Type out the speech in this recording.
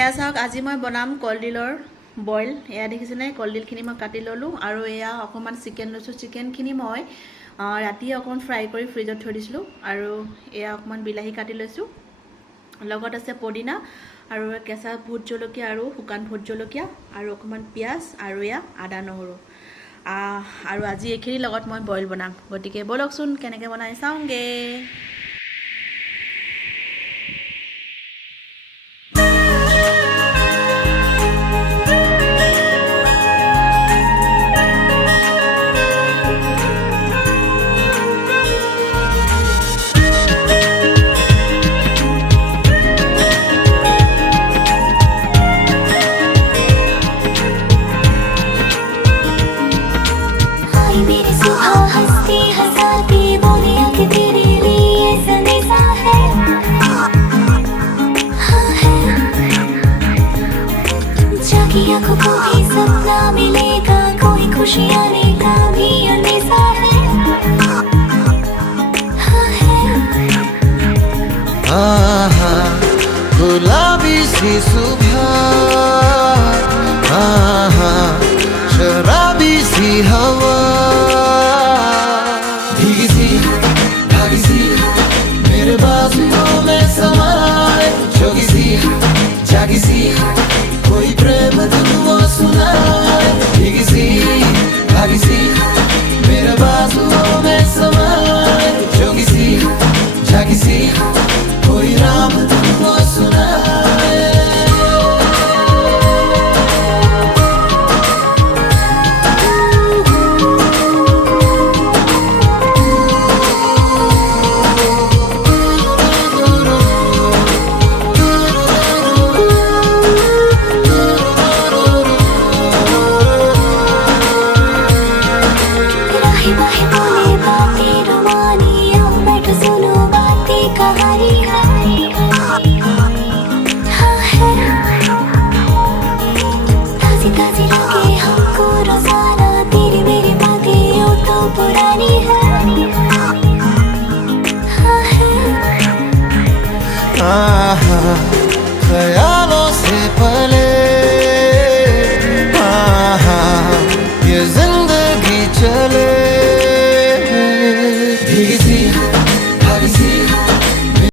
এয়া চাওক আজি মই বনাম কলডিলৰ বইল। এয়া দেখিছেনে কলডিলখিনি মই কাটি ল'লোঁ আৰু এয়া অকণমান চিকেন লৈছোঁ। চিকেনখিনি মই ৰাতি অকণমান ফ্ৰাই কৰি ফ্ৰিজত থৈ দিছিলোঁ আৰু এয়া অকণমান বিলাহী কাটি লৈছোঁ। লগত আছে পদিনা আৰু কেঁচা ভোট জলকীয়া আৰু শুকান ভোট জলকীয়া আৰু অকণমান পিঁয়াজ আৰু এয়া আদা নহৰু আৰু আজি এইখিনিৰ লগত মই বইল বনাম। গতিকে ব'লকচোন কেনেকৈ বনাই চাওঁগৈ। आँखों को भी सपना मिलेगा, कोई खुशी आने का भी अंदेशा है। गुलाबी सी सुबह, शराबी सी हवा, भीगी सी भागी सी मेरे बाजुओं में समाए, जोगी सी जागी सी कोई प्रेम धुन वो सुनाए, भीगी सी भागी सी मेरे बाजुओं में समाए, जोगी सी जागी सी कोई राम धुन वो सुनाए। ताज़ी